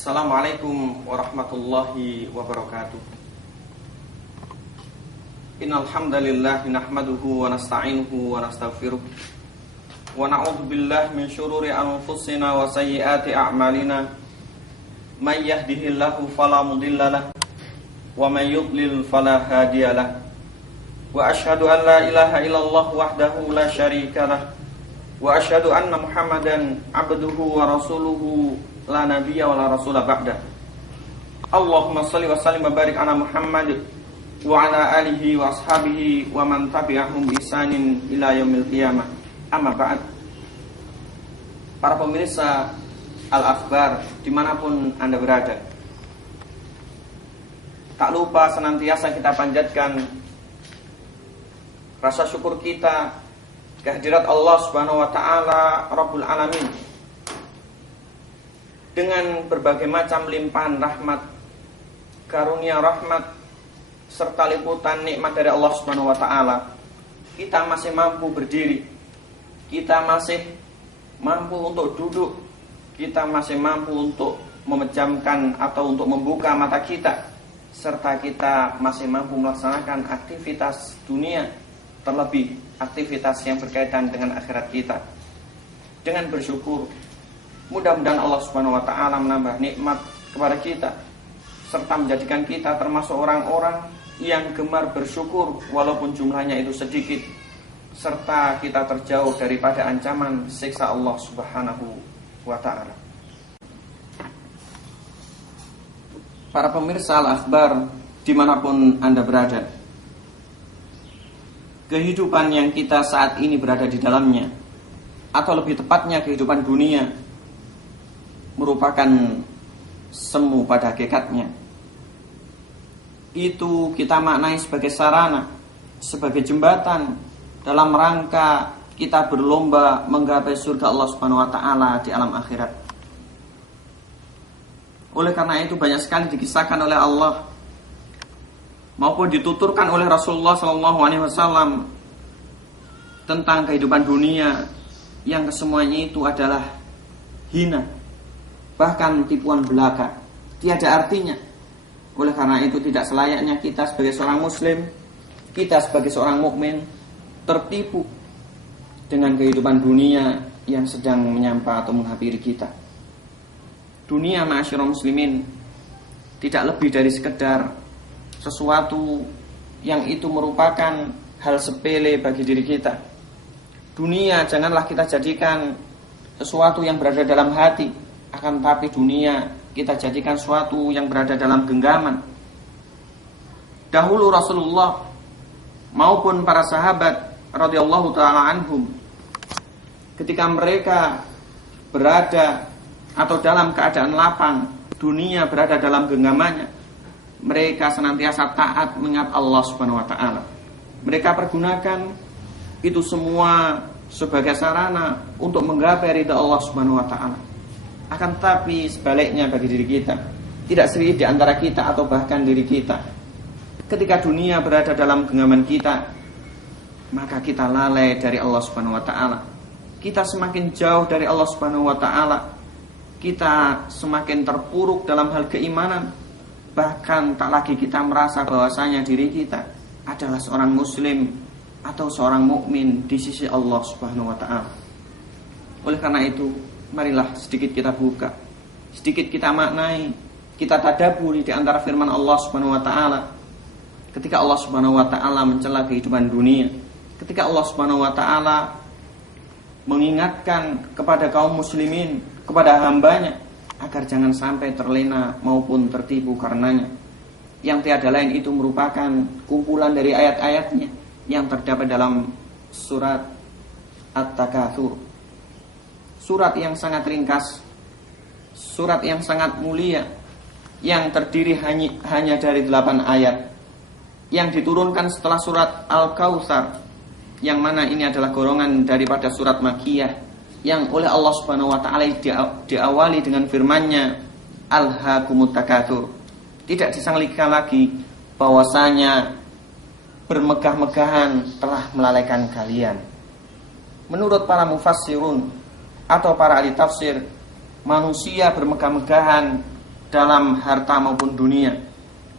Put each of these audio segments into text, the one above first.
Assalamualaikum warahmatullahi wabarakatuh. Innal hamdalillah nahmaduhu wa nasta'inuhu wa nastaghfiruh wa na'udzu billahi min shururi anfusina wa sayyiati a'malina. May yahdihillahu fala mudhillalah wa may yudlil fala hadiyalah. Wa asyhadu an la ilaha illallah wahdahu la syarikalah wa asyhadu anna Muhammadan abduhu wa rasuluhu la nabiyya wa la rasula ba'da. Allahumma shalli wa sallim wa barik ala Muhammad wa ala alihi wa ashabihi wa man tabi'ahum bi ihsanin ila yaumil qiyamah. Amma ba'd. Para pemirsa Al-Akhbar dimanapun Anda berada, tak lupa senantiasa kita panjatkan rasa syukur kita kehadirat Allah Subhanahu wa taala Rabbul Alamin dengan berbagai macam limpahan rahmat, karunia rahmat serta liputan nikmat dari Allah Subhanahu wa taala. Kita masih mampu berdiri, kita masih mampu untuk duduk, kita masih mampu untuk memejamkan atau untuk membuka mata kita, serta kita masih mampu melaksanakan aktivitas dunia, terlebih aktivitas yang berkaitan dengan akhirat kita. Dengan bersyukur, mudah-mudahan Allah Subhanahu wa taala menambah nikmat kepada kita serta menjadikan kita termasuk orang-orang yang gemar bersyukur walaupun jumlahnya itu sedikit, serta kita terjauh daripada ancaman siksa Allah Subhanahu wa taala. Para pemirsa Al-Akhbar dimanapun Anda berada, kehidupan yang kita saat ini berada di dalamnya, atau lebih tepatnya kehidupan dunia, merupakan semu pada hakikatnya. Itu kita maknai sebagai sarana, sebagai jembatan dalam rangka kita berlomba menggapai surga Allah Subhanahu wa taala di alam akhirat. Oleh karena itu banyak sekali dikisahkan oleh Allah maupun dituturkan oleh Rasulullah SAW tentang kehidupan dunia yang kesemuanya itu adalah hina, bahkan tipuan belaka, tiada artinya. Oleh karena itu tidak selayaknya kita sebagai seorang muslim, kita sebagai seorang mukmin tertipu dengan kehidupan dunia yang sedang menyampa atau menghampiri kita. Dunia, ma'asyiral muslimin, tidak lebih dari sekedar sesuatu yang itu merupakan hal sepele bagi diri kita. Dunia janganlah kita jadikan sesuatu yang berada dalam hati, akan tetapi dunia kita jadikan sesuatu yang berada dalam genggaman. Dahulu Rasulullah maupun para sahabat radhiyallahu taala anhum, ketika mereka berada atau dalam keadaan lapang, dunia berada dalam genggamannya, mereka senantiasa taat mengingat Allah Subhanahu wa taala. Mereka pergunakan itu semua sebagai sarana untuk menggapai ridha Allah Subhanahu wa taala. Akan tetapi sebaliknya bagi diri kita, tidak sedikit di antara kita atau bahkan diri kita, ketika dunia berada dalam genggaman kita, maka kita lalai dari Allah Subhanahu wa taala. Kita semakin jauh dari Allah Subhanahu wa taala. Kita semakin terpuruk dalam hal keimanan. Bahkan tak lagi kita merasa bahwasanya diri kita adalah seorang muslim atau seorang mukmin di sisi Allah Subhanahu wa taala. Oleh karena itu, marilah sedikit kita buka, sedikit kita maknai, kita tadabburi di antara firman Allah Subhanahu wa taala. Ketika Allah Subhanahu wa taala mencela kehidupan dunia, ketika Allah Subhanahu wa taala mengingatkan kepada kaum muslimin, kepada hambanya, agar jangan sampai terlena maupun tertipu karenanya, yang tiada lain itu merupakan kumpulan dari ayat-ayatnya yang terdapat dalam surat At-Takatsur. Surat yang sangat ringkas, surat yang sangat mulia, yang terdiri hanya dari 8 ayat, yang diturunkan setelah surat Al-Kautsar, yang mana ini adalah golongan daripada surat Makkiyah, yang oleh Allah Subhanahu wa taala diawali dengan firman-Nya, Alhaakumut Takatsur. Tidak disangsikan lagi bahwasanya bermegah-megahan telah melalaikan kalian. Menurut para mufassirun atau para ahli tafsir, manusia bermegah-megahan dalam harta maupun dunia.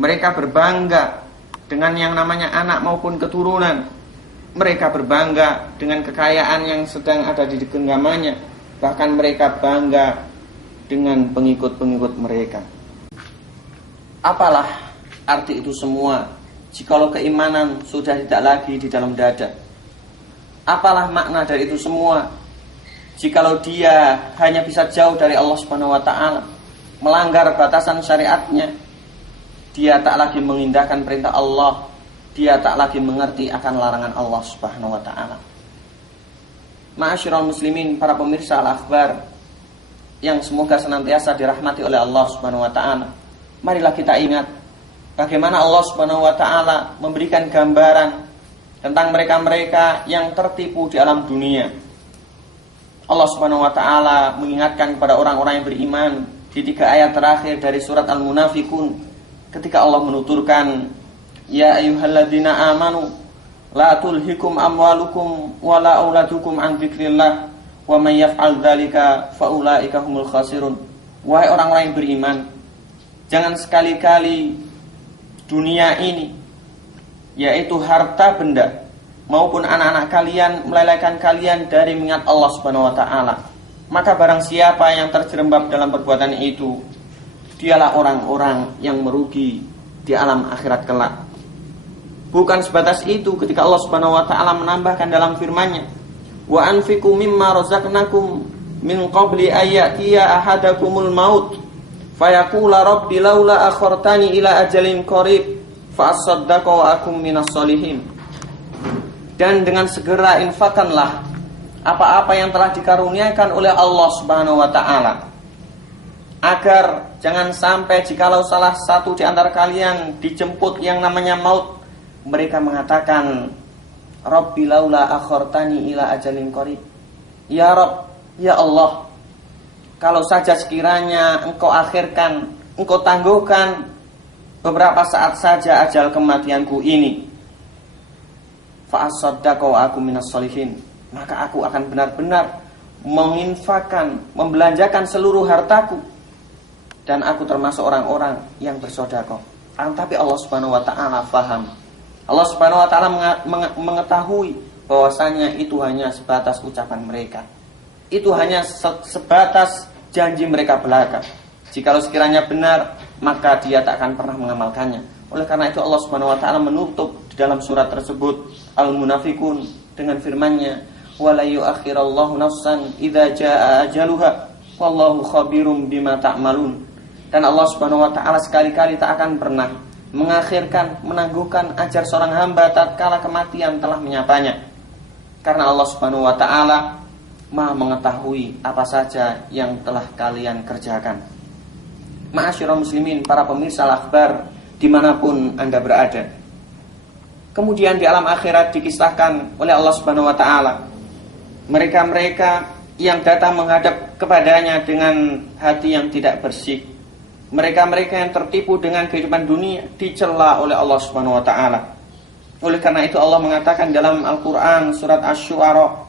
Mereka berbangga dengan yang namanya anak maupun keturunan. Mereka berbangga dengan kekayaan yang sedang ada di genggamannya. Bahkan mereka bangga dengan pengikut-pengikut mereka. Apalah arti itu semua jikalau keimanan sudah tidak lagi di dalam dada? Apalah makna dari itu semua jikalau dia hanya bisa jauh dari Allah Subhanahu wa taala, melanggar batasan syariatnya? Dia tak lagi mengindahkan perintah Allah, dia tak lagi mengerti akan larangan Allah Subhanahu wa taala. Ma'asyiral muslimin, para pemirsa Al-Akhbar yang semoga senantiasa dirahmati oleh Allah Subhanahu wa taala. Marilah kita ingat bagaimana Allah Subhanahu wa taala memberikan gambaran tentang mereka-mereka yang tertipu di alam dunia. Allah Subhanahu wa taala mengingatkan kepada orang-orang yang beriman di 3 ayat terakhir dari surat Al-Munafiqun ketika Allah menuturkan, ya ayyuhalladzina amanu la tulhikum amwalukum wala auladukum an dzikrillah wa may yaf'al dzalika faulaika humul khasirun. Wahai orang-orang yang beriman, jangan sekali-kali dunia ini, yaitu harta benda maupun anak-anak kalian, melalaikan kalian dari mengingat Allah Subhanahu wa taala. Maka barang siapa yang terjerembab dalam perbuatan itu, dialah orang-orang yang merugi di alam akhirat kelak. Bukan sebatas itu, ketika Allah Subhanahu wa taala menambahkan dalam firman-Nya, wa anfiqu mimma razaqnakum min qabli ayyatiya ahadakumul maut fayaqula rabbi laula akhartani ila ajalin qarib fa asaddaqa wa akum minas sholihin. Dan dengan segera infakkanlah apa-apa yang telah dikaruniakan oleh Allah Subhanahu wa taala, agar jangan sampai jikalau salah satu di antara kalian dijemput yang namanya maut, mereka mengatakan, Rabbi laula akhartani ila ajalin qarib. Ya Rabb, ya Allah, kalau saja sekiranya engkau akhirkan, engkau tangguhkan beberapa saat saja ajal kematianku ini, fa asaddaqa wa akum minas sholihin, maka aku akan benar-benar menginfakkan, membelanjakan seluruh hartaku, dan aku termasuk orang-orang yang bersedekah. Tapi Allah Subhanahu wa taala faham. Allah Subhanahu wa taala mengetahui bahwasanya itu hanya sebatas ucapan mereka. Itu hanya sebatas janji mereka belaka. Jikalau sekiranya benar, maka dia tak akan pernah mengamalkannya. Oleh karena itu Allah Subhanahu wa taala menutup di dalam surat tersebut Al-Munafiqun dengan firman-Nya, "Wa la yu'akhirallahu nafsan idza jaa ajaluha wallahu khabirum bima ta'malun." Dan Allah Subhanahu wa taala sekali-kali tak akan pernah mengakhirkan, menangguhkan ajar seorang hamba tatkala kematian telah menyapanya. Karena Allah Subhanahu wa taala Maha mengetahui apa saja yang telah kalian kerjakan. Ma'asyiral muslimin, para pemirsa Al-Akhbar dimanapun Anda berada. Kemudian di alam akhirat dikisahkan oleh Allah Subhanahu wa taala mereka-mereka yang datang menghadap kepadanya dengan hati yang tidak bersih. Mereka-mereka yang tertipu dengan kehidupan dunia dicela oleh Allah Subhanahu wa taala. Oleh karena itu Allah mengatakan dalam Al-Qur'an surat Asy-Syu'ara,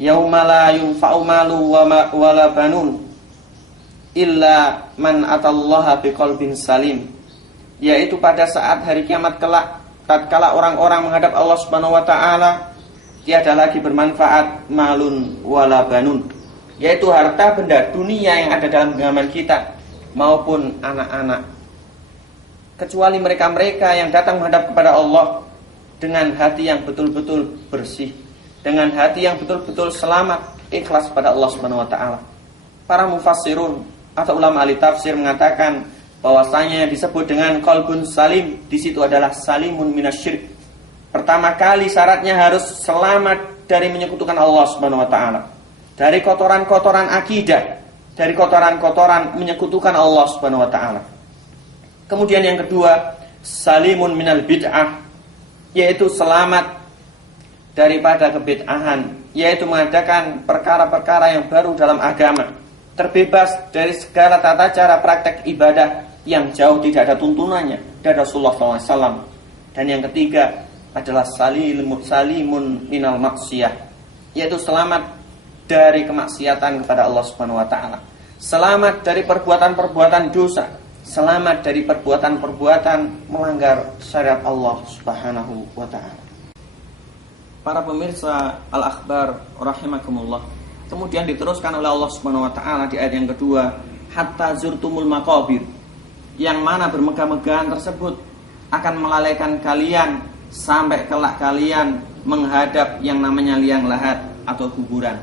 "Yauma la yunfa'u malu wa la banun illa man atallaha biqalbin salim." Yaitu pada saat hari kiamat kelak, tatkala orang-orang menghadap Allah Subhanahu wa taala, tiada lagi bermanfaat malun wala banun, yaitu harta benda dunia yang ada dalam genggaman kita maupun anak-anak, kecuali mereka-mereka yang datang menghadap kepada Allah dengan hati yang betul-betul bersih, dengan hati yang betul-betul selamat, ikhlas pada Allah Subhanahu wa taala. Para mufassirun atau ulama ahli tafsir mengatakan bahwasanya disebut dengan qalbun salim di situ adalah salimun minasyirik. Pertama kali syaratnya harus selamat dari menyekutukan Allah Subhanahu wa taala, dari kotoran-kotoran akidah, dari kotoran-kotoran menyekutukan Allah Subhanahu wa taala. Kemudian yang kedua, salimun minal bid'ah, yaitu selamat daripada kebid'ahan, yaitu mengadakan perkara-perkara yang baru dalam agama, terbebas dari segala tata cara praktek ibadah yang jauh tidak ada tuntunannya dari Rasulullah SAW. Dan yang ketiga adalah salimun minal maksiyah, yaitu selamat dari kemaksiatan kepada Allah Subhanahu wa taala. selamat dari perbuatan-perbuatan dosa, selamat dari perbuatan-perbuatan melanggar syariat Allah Subhanahu wa ta'ala. Para pemirsa Al-Akhbar rahimakumullah, kemudian diteruskan oleh Allah Subhanahu wa ta'ala di ayat yang kedua, hatta zurtumul maqabir, yang mana bermegah-megahan tersebut akan melalaikan kalian sampai kelak kalian menghadap yang namanya liang lahat atau kuburan.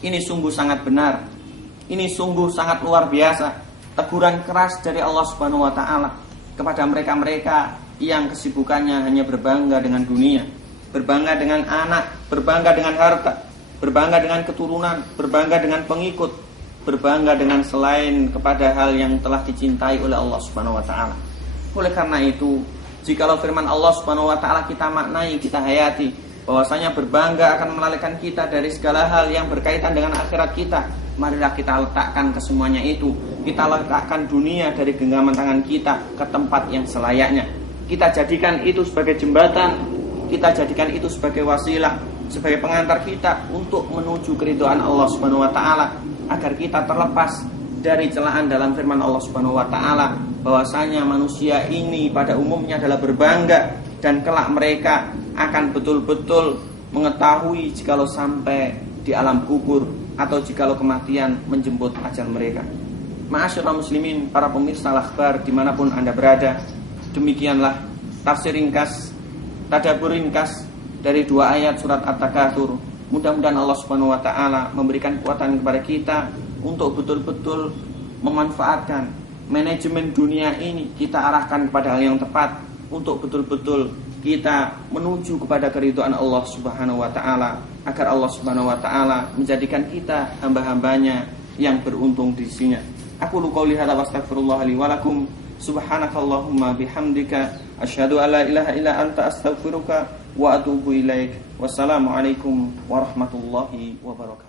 Ini sungguh sangat benar, ini sungguh sangat luar biasa, teguran keras dari Allah Subhanahu wa ta'ala kepada mereka-mereka yang kesibukannya hanya berbangga dengan dunia, berbangga dengan anak, berbangga dengan harta, berbangga dengan keturunan, berbangga dengan pengikut, berbangga dengan selain kepada hal yang telah dicintai oleh Allah Subhanahu wa ta'ala. Oleh karena itu, jikalau firman Allah Subhanahu wa ta'ala kita maknai, kita hayati, bahwasanya berbangga akan melalaikan kita dari segala hal yang berkaitan dengan akhirat kita, marilah kita letakkan kesemuanya itu. Kita letakkan dunia dari genggaman tangan kita ke tempat yang selayaknya. Kita jadikan itu sebagai jembatan, kita jadikan itu sebagai wasilah, sebagai pengantar kita untuk menuju keridhaan Allah Subhanahu wa ta'ala, agar kita terlepas dari celaan dalam firman Allah Subhanahu wa ta'ala bahwasanya manusia ini pada umumnya adalah berbangga, dan kelak mereka akan betul-betul mengetahui jikalau sampai di alam kubur atau jikalau kematian menjemput ajal mereka. Ma'asyiral muslimin, para pemirsa Al-Akhbar dimanapun Anda berada, demikianlah tafsir ringkas, tadabbur ringkas dari 2 ayat surat At-Takatsur. Mudah-mudahan Allah Subhanahu wa ta'ala memberikan kekuatan kepada kita untuk betul-betul memanfaatkan manajemen dunia ini, kita arahkan kepada hal yang tepat, untuk betul-betul kita menuju kepada keridhaan Allah Subhanahu wa ta'ala, agar Allah Subhanahu wa ta'ala menjadikan kita hamba-hambanya yang beruntung di sisinya. Aku qouli hadza wa astaghfirullah li wa lakum. Subhanakallahumma bihamdika asyhadu an la ilaha illa anta astaghfiruka wa atubu ilaik. Wassalamualaikum warahmatullahi wabarakatuh.